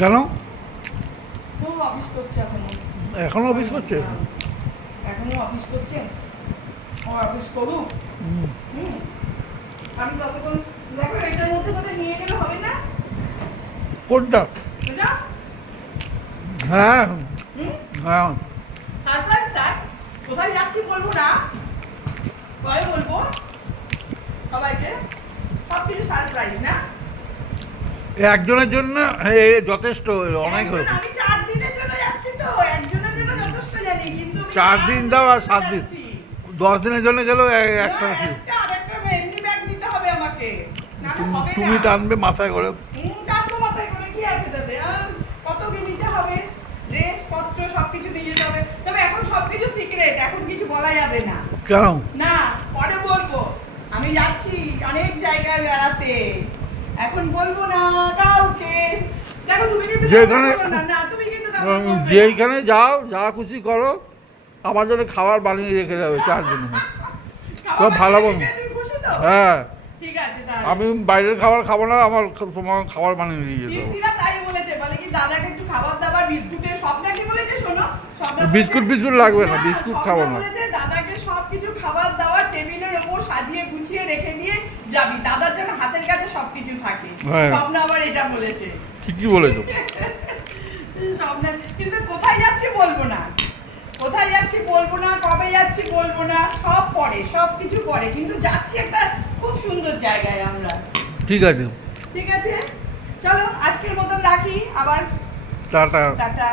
কেন অফিস করছে এখনো অফিস করছে? এখনো অফিস করছে, ও অফিস করুক। আমি ততক্ষণ দেখো এটার মধ্যে করে নিয়ে গেলে হবে না? কোনটা? এটা হ্যাঁ হ্যাঁ সারপ্রাইজ থাক। কোথায় যাচ্ছি বলবো না, পরে বলবো সবাইকে। সব কিছু সারপ্রাইজ না, একজনের জন্য যথেষ্ট, অনেক হয়েছে। আমি 4 দিনের জন্য যাচ্ছি, তো একজনের জন্য যথেষ্ট জানি, কিন্তু 4 দিন দাও আর 7 দিন, 10 দিনের জন্য গেলেও একটা আরেকটা এমনি ব্যাগ নিতে হবে আমাকে, না তো হবে না। তুমি টানবে মাথায় করে। টানবো মাথায় করে, কি আছে তাতে? কত কি নিতে হবে, ড্রেস পত্র সবকিছু নিয়ে যেতে হবে। তবে এখন সবকিছু সিক্রেট, এখন কিছু বলা যাবে না। কেন? না, পরে বলবো। আমি যাচ্ছি অনেক জায়গায় বেড়াতে, এখন বলবো না কাউকে। দেখো তুমি কিন্তু না, তুমি কিন্তু যেইখানে যাও, যা খুশি করো, আমার জন্য খাবার বানিয়ে রেখে যাবে 4 দিন। সব ভালো বলবো। হ্যাঁ ঠিক আছে, আমি বাইরের খাবার খাবো না, আমার তোমার খাবার বানিয়ে দিয়ে যেতে হবে। তাই বলেছে, বলে কি দাদাকে একটু খাবার দাবার বিস্কুটের স্বপ্না কি বলেছে শোনো, বিস্কুট লাগবে না, বিস্কুট খাবো না। বলেছে দাদাকে সবকিছু খাবার দাবার টেবিলের উপর সাজিয়ে গুছিয়ে রেখে দিয়ে যাবি, দাদার যেন হাতের কাছে সবকিছু থাকে। স্বপ্না আবার এটা বলেছে। ঠিকই বলেছো। স্বপ্না কিন্তু কোথায় যাচ্ছি বলবো না, কোথায় যাচ্ছি বলবো না, কবে যাচ্ছি বলবো না, সব পরে, সবকিছু পরে, কিন্তু যাচ্ছি একটা খুব সুন্দর জায়গায় আমরা। ঠিক আছে, ঠিক আছে, চলো আজকের মতন রাখি, আবার টাটা। টাটা।